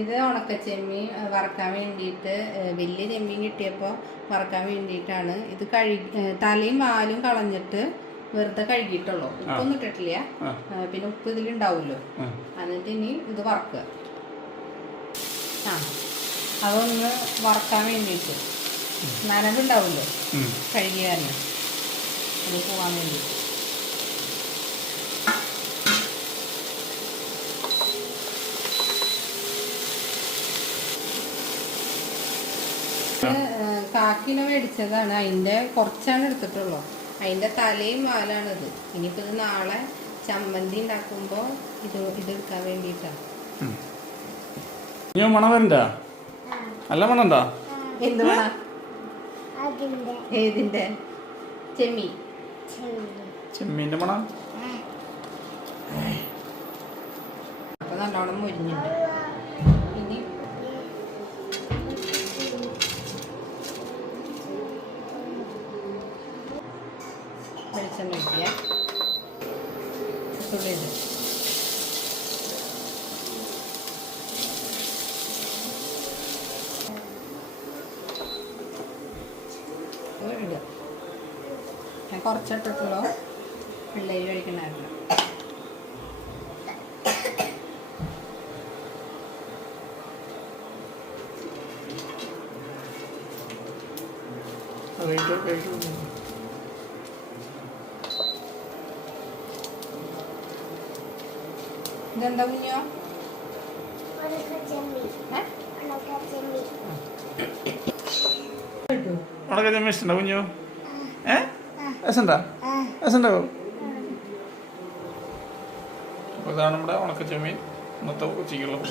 ഇത് ഉണക്കച്ചെമ്മീൻ വറക്കാൻ വേണ്ടിയിട്ട് വലിയ ചെമ്മീൻ കിട്ടിയപ്പോൾ വറക്കാൻ വേണ്ടിയിട്ടാണ്. ഇത് തലയും വാലും കളഞ്ഞിട്ട് വെറുതെ കഴുകിയിട്ടുള്ളൂ, ഉപ്പൊന്നും ഇട്ടിട്ടില്ല. പിന്നെ ഉപ്പ് ഇതിലുണ്ടാവുമല്ലോ. എന്നിട്ട് ഇനി ഇത് വറക്കുക. അതൊന്ന് വറക്കാൻ വേണ്ടിയിട്ട് നനവുണ്ടാവുമല്ലോ കഴുകിയ തന്നെ, അത് പോകാൻ വേണ്ടിയിട്ട്. കാക്കിനെ മേടിച്ചതാണ്, അതിൻ്റെ കുറച്ചാണ് എടുത്തിട്ടുള്ളൂ. അതിൻ്റെ തലയും വാലാണിത്. ഇനിയിപ്പോൾ ഇത് നാളെ ചമ്മന്തി ഉണ്ടാക്കുമ്പോൾ ഇതെടുക്കാൻ വേണ്ടിയിട്ടാണ്. മണം വരണ്ട? നല്ല മണണ്ടാ? എന്ത് മണം? ഏതിൻ്റെ? ചെമ്മീൻ്റെ മണം. അപ്പോൾ നല്ലോണം മുരിഞ്ഞിട്ടുണ്ട്. ഇനി വെളിച്ചെണ്ണ ഒഴിക്കുക. തുള്ളി ഇത് ഇടുക. ഞാൻ കുറച്ചിട്ടിട്ടുള്ളൂ, പിള്ളേർ കഴിക്കണമായിരുന്നു. ഇതെന്താ കുഞ്ഞോ? ഉണക്കച്ചെമ്മീൻ ഇഷ്ടണ്ടോ കുഞ്ഞു? രസമുണ്ടോ? രസമുണ്ടാവും. അപ്പോൾ ഇതാണ് നമ്മുടെ ഉണക്കച്ചെമ്മീൻ ഇന്നത്തെ ഉച്ചയ്ക്കുള്ളത്.